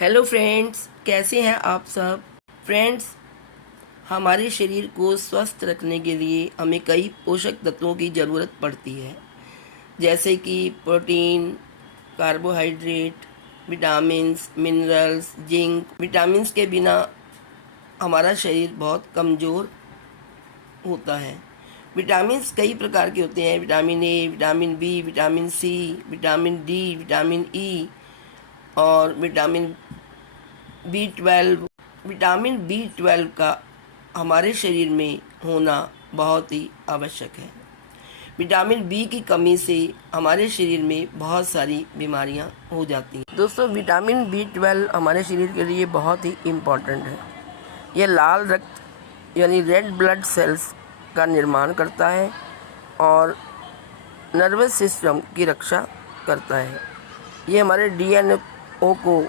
Hello friends, कैसे हैं आप सब। फ्रेंड्स, हमारे शरीर को स्वस्थ रखने के लिए हमें कई पोषक तत्वों की ज़रूरत पड़ती है, जैसे कि protein, carbohydrate, vitamins, minerals, zinc. Vitamins के बिना हमारा शरीर बहुत कमज़ोर होता है। विटामिन्स कई प्रकार के होते हैं, vitamin A, vitamin B, vitamin C, vitamin D, vitamin E और विटामिन B12। विटामिन B12 का हमारे शरीर में होना बहुत ही आवश्यक है। विटामिन बी की कमी से हमारे शरीर में बहुत सारी बीमारियां हो जाती हैं। दोस्तों, विटामिन B12 हमारे शरीर के लिए बहुत ही इम्पोर्टेंट है। यह लाल रक्त यानी रेड ब्लड सेल्स का निर्माण करता है और नर्वस सिस्टम की रक्षा करता है। ये हमारे DNA को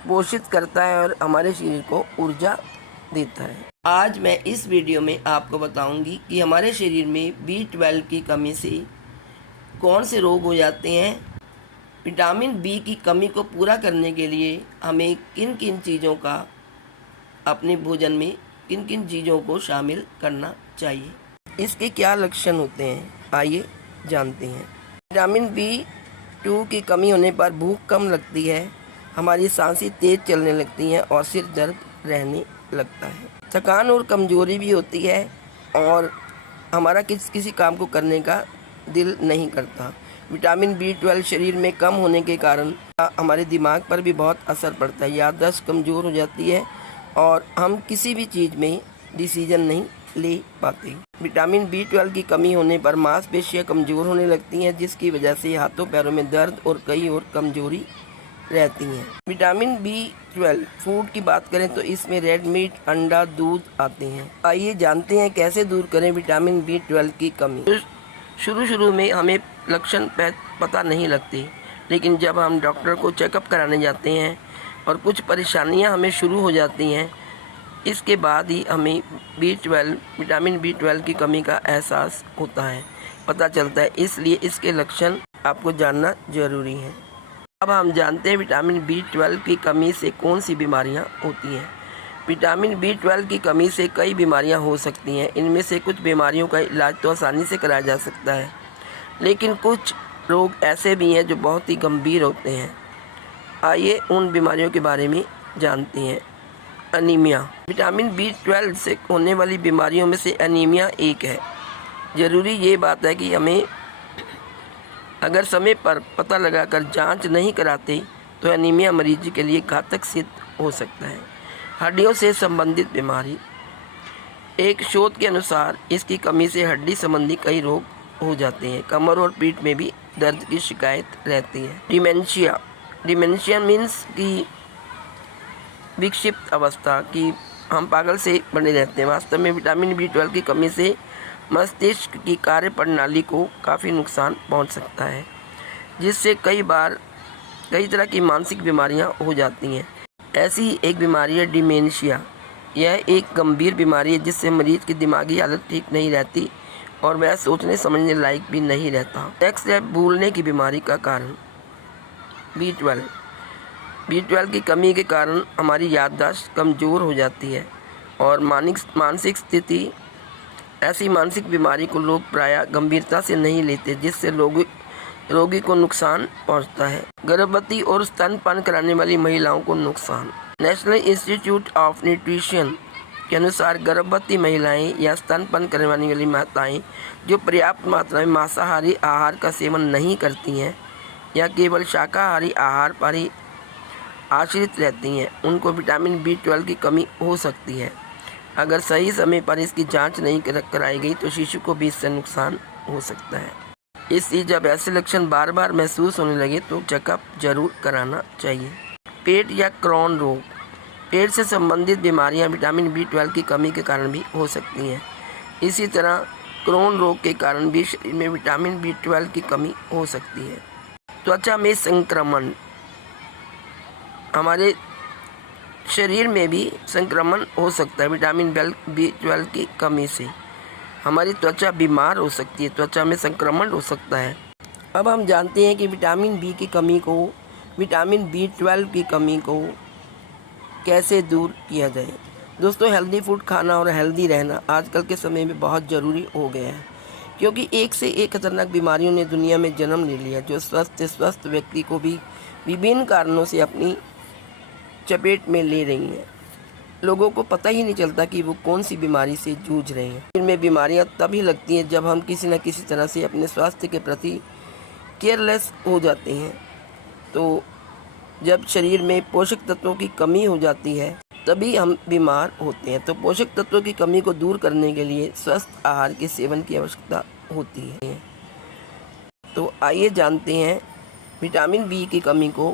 पोषित करता है और हमारे शरीर को ऊर्जा देता है। आज मैं इस वीडियो में आपको बताऊंगी कि हमारे शरीर में B12 की कमी से कौन से रोग हो जाते हैं। विटामिन बी की कमी को पूरा करने के लिए हमें किन किन चीज़ों का अपने भोजन में किन किन चीज़ों को शामिल करना चाहिए, इसके क्या लक्षण होते हैं, आइए जानते हैं। विटामिन B2 की कमी होने पर भूख कम लगती है, हमारी सांसें तेज चलने लगती हैं और सिर दर्द रहने लगता है। थकान और कमजोरी भी होती है और हमारा किसी काम को करने का दिल नहीं करता। विटामिन B12 शरीर में कम होने के कारण हमारे दिमाग पर भी बहुत असर पड़ता है। याददाश्त कमज़ोर हो जाती है और हम किसी भी चीज़ में डिसीजन नहीं ले पाते। विटामिन B12 की कमी होने पर मांसपेशियां कमज़ोर होने लगती हैं, जिसकी वजह से हाथों पैरों में दर्द और कई और कमजोरी रहती हैं। विटामिन B12 फूड की बात करें तो इसमें रेड मीट, अंडा, दूध आते हैं। आइए जानते हैं कैसे दूर करें विटामिन B12 की कमी। शुरू में हमें लक्षण पता नहीं लगते, लेकिन जब हम डॉक्टर को चेकअप कराने जाते हैं और कुछ परेशानियां हमें शुरू हो जाती हैं, इसके बाद ही हमें विटामिन B12 की कमी का एहसास होता है, पता चलता है। इसलिए इसके लक्षण आपको जानना जरूरी है। अब हम जानते हैं विटामिन B12 की कमी से कौन सी बीमारियां होती हैं। विटामिन B12 की कमी से कई बीमारियां हो सकती हैं। इनमें से कुछ बीमारियों का इलाज तो आसानी से कराया जा सकता है, लेकिन कुछ रोग ऐसे भी हैं जो बहुत ही गंभीर होते हैं। आइए उन बीमारियों के बारे में जानते हैं। एनीमिया। विटामिन B12 से होने वाली बीमारियों में से एनीमिया एक है। ज़रूरी ये बात है कि हमें अगर समय पर पता लगाकर जांच नहीं कराते तो एनीमिया मरीज के लिए घातक सिद्ध हो सकता है। हड्डियों से संबंधित बीमारी। एक शोध के अनुसार इसकी कमी से हड्डी संबंधी कई रोग हो जाते हैं। कमर और पीठ में भी दर्द की शिकायत रहती है। डिमेंशिया मीन्स की विक्षिप्त अवस्था की हम पागल से बने रहते हैं। वास्तव में विटामिन B12 की कमी से मस्तिष्क की कार्य प्रणाली को काफ़ी नुकसान पहुंच सकता है, जिससे कई तरह की मानसिक बीमारियां हो जाती हैं। ऐसी ही एक बीमारी है डिमेंशिया। यह एक गंभीर बीमारी है जिससे मरीज की दिमागी हालत ठीक नहीं रहती और वह सोचने समझने लायक भी नहीं रहता। नेक्स्ट है भूलने की बीमारी का कारण। B12 की कमी के कारण हमारी याददाश्त कमज़ोर हो जाती है और मानसिक स्थिति। ऐसी मानसिक बीमारी को लोग प्रायः गंभीरता से नहीं लेते, जिससे रोगी को नुकसान पहुंचता है। गर्भवती और स्तनपान कराने वाली महिलाओं को नुकसान। नेशनल इंस्टीट्यूट ऑफ न्यूट्रिशन के अनुसार गर्भवती महिलाएं या स्तनपान करने वाली माताएं जो पर्याप्त मात्रा में मांसाहारी आहार का सेवन नहीं करती हैं या केवल शाकाहारी आहार पर ही आश्रित रहती हैं, उनको विटामिन B12 की कमी हो सकती है। अगर सही समय पर इसकी जांच नहीं कराई गई तो शिशु को भी इससे नुकसान हो सकता है। इसलिए जब ऐसे लक्षण बार बार महसूस होने लगे तो चेकअप जरूर कराना चाहिए। पेट या क्रॉन रोग। पेट से संबंधित बीमारियां विटामिन B12 की कमी के कारण भी हो सकती हैं। इसी तरह क्रॉन रोग के कारण भी शरीर में विटामिन B12 की कमी हो सकती है। त्वचा में संक्रमण। हमारे शरीर में भी संक्रमण हो सकता है। विटामिन B12 की कमी से हमारी त्वचा बीमार हो सकती है, त्वचा में संक्रमण हो सकता है। अब हम जानते हैं कि विटामिन B12 की कमी को कैसे दूर किया जाए। दोस्तों, हेल्दी फूड खाना और हेल्दी रहना आजकल के समय में बहुत ज़रूरी हो गया है, क्योंकि एक से एक खतरनाक बीमारियों ने दुनिया में जन्म ले लिया, जो स्वस्थ व्यक्ति को भी विभिन्न कारणों से अपनी चपेट में ले रही हैं। लोगों को पता ही नहीं चलता कि वो कौन सी बीमारी से जूझ रहे हैं। इनमें बीमारियां तभी लगती हैं जब हम किसी न किसी तरह से अपने स्वास्थ्य के प्रति केयरलेस हो जाते हैं। तो जब शरीर में पोषक तत्वों की कमी हो जाती है तभी हम बीमार होते हैं। तो पोषक तत्वों की कमी को दूर करने के लिए स्वस्थ आहार के सेवन की आवश्यकता होती है। तो आइए जानते हैं विटामिन बी की कमी को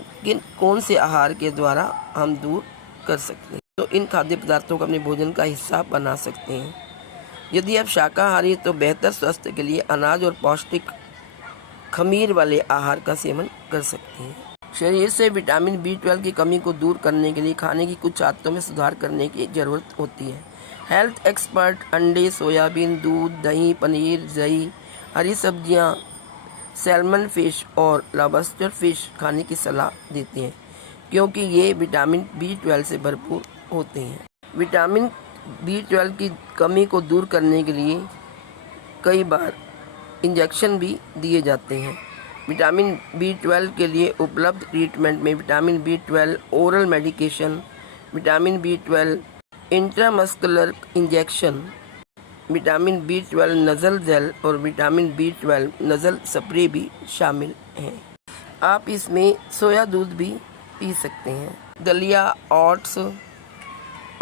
कौन से आहार के द्वारा हम दूर कर सकते हैं। तो इन खाद्य पदार्थों को अपने भोजन का हिस्सा बना सकते हैं। यदि आप शाकाहारी तो बेहतर स्वास्थ्य के लिए अनाज और पौष्टिक खमीर वाले आहार का सेवन कर सकते हैं। शरीर से विटामिन B12 की कमी को दूर करने के लिए खाने की कुछ आदतों में सुधार करने की ज़रूरत होती है। हेल्थ एक्सपर्ट अंडे, सोयाबीन, दूध, दही, पनीर, दही, हरी सब्जियां, सैल्मन फिश और लॉबस्टर फिश खाने की सलाह देते हैं, क्योंकि ये विटामिन B12 से भरपूर होते हैं। विटामिन B12 की कमी को दूर करने के लिए कई बार इंजेक्शन भी दिए जाते हैं। विटामिन B12 के लिए उपलब्ध ट्रीटमेंट में vitamin B12 oral medication, vitamin B12 intramuscular injection, vitamin B12 nasal gel और विटामिन B12 नज़ल स्प्रे भी शामिल हैं। आप इसमें सोया दूध भी पी सकते हैं। दलिया, ओट्स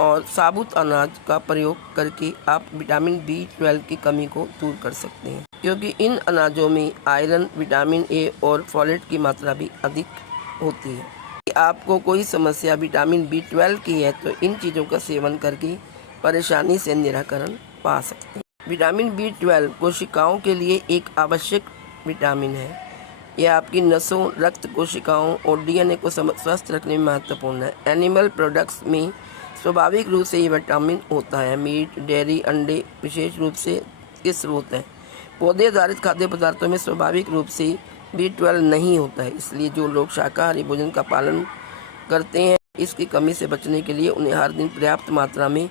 और साबुत अनाज का प्रयोग करके आप विटामिन B12 की कमी को दूर कर सकते हैं, क्योंकि इन अनाजों में आयरन, विटामिन ए और फोलेट की मात्रा भी अधिक होती है। यदि आपको कोई समस्या विटामिन B12 की है तो इन चीज़ों का सेवन करके परेशानी से निराकरण पा सकते हैं। विटामिन B12 कोशिकाओं के लिए एक आवश्यक विटामिन है। यह आपकी नसों, रक्त कोशिकाओं और DNA को स्वस्थ रखने में महत्वपूर्ण है। एनिमल प्रोडक्ट्स में स्वाभाविक रूप से ये विटामिन होता है। मीट, डेयरी, अंडे विशेष रूप से के स्रोत हैं। पौधे आधारित खाद्य पदार्थों में स्वाभाविक रूप से B12 नहीं होता है, इसलिए जो लोग शाकाहारी भोजन का पालन करते हैं इसकी कमी से बचने के लिए उन्हें हर दिन पर्याप्त मात्रा में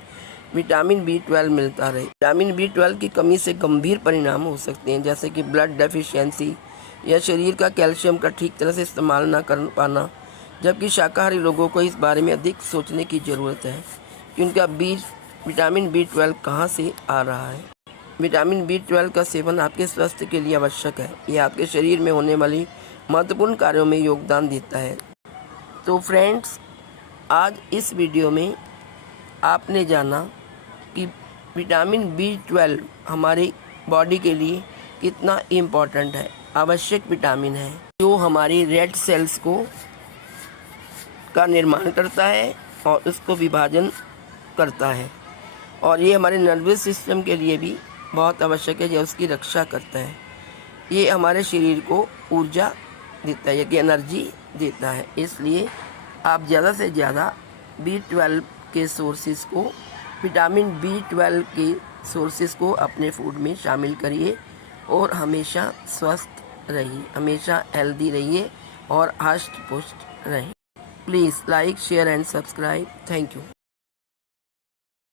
विटामिन B12 मिलता रहे। विटामिन B12 की कमी से गंभीर परिणाम हो सकते हैं, जैसे कि ब्लड डेफिशिएंसी या शरीर का कैल्शियम का ठीक तरह से इस्तेमाल न कर पाना। जबकि शाकाहारी लोगों को इस बारे में अधिक सोचने की ज़रूरत है कि उनका विटामिन B12 कहाँ से आ रहा है। विटामिन B12 का सेवन आपके स्वास्थ्य के लिए आवश्यक है। यह आपके शरीर में होने वाली महत्वपूर्ण कार्यों में योगदान देता है। तो फ्रेंड्स, आज इस वीडियो में आपने जाना कि विटामिन B12 हमारी बॉडी के लिए कितना इम्पोर्टेंट है, आवश्यक विटामिन है, जो हमारी रेड सेल्स का निर्माण करता है और उसको विभाजन करता है, और ये हमारे नर्वस सिस्टम के लिए भी बहुत आवश्यक है, जो उसकी रक्षा करता है। ये हमारे शरीर को ऊर्जा देता है, कि एनर्जी देता है। इसलिए आप ज़्यादा से ज़्यादा B12 के सोर्सेज को, विटामिन B12 के सोर्सेज को अपने फूड में शामिल करिए और हमेशा स्वस्थ रहिए, हमेशा हेल्दी रहिए और हष्ट पुष्ट रहिए। Please like, share and subscribe. Thank you.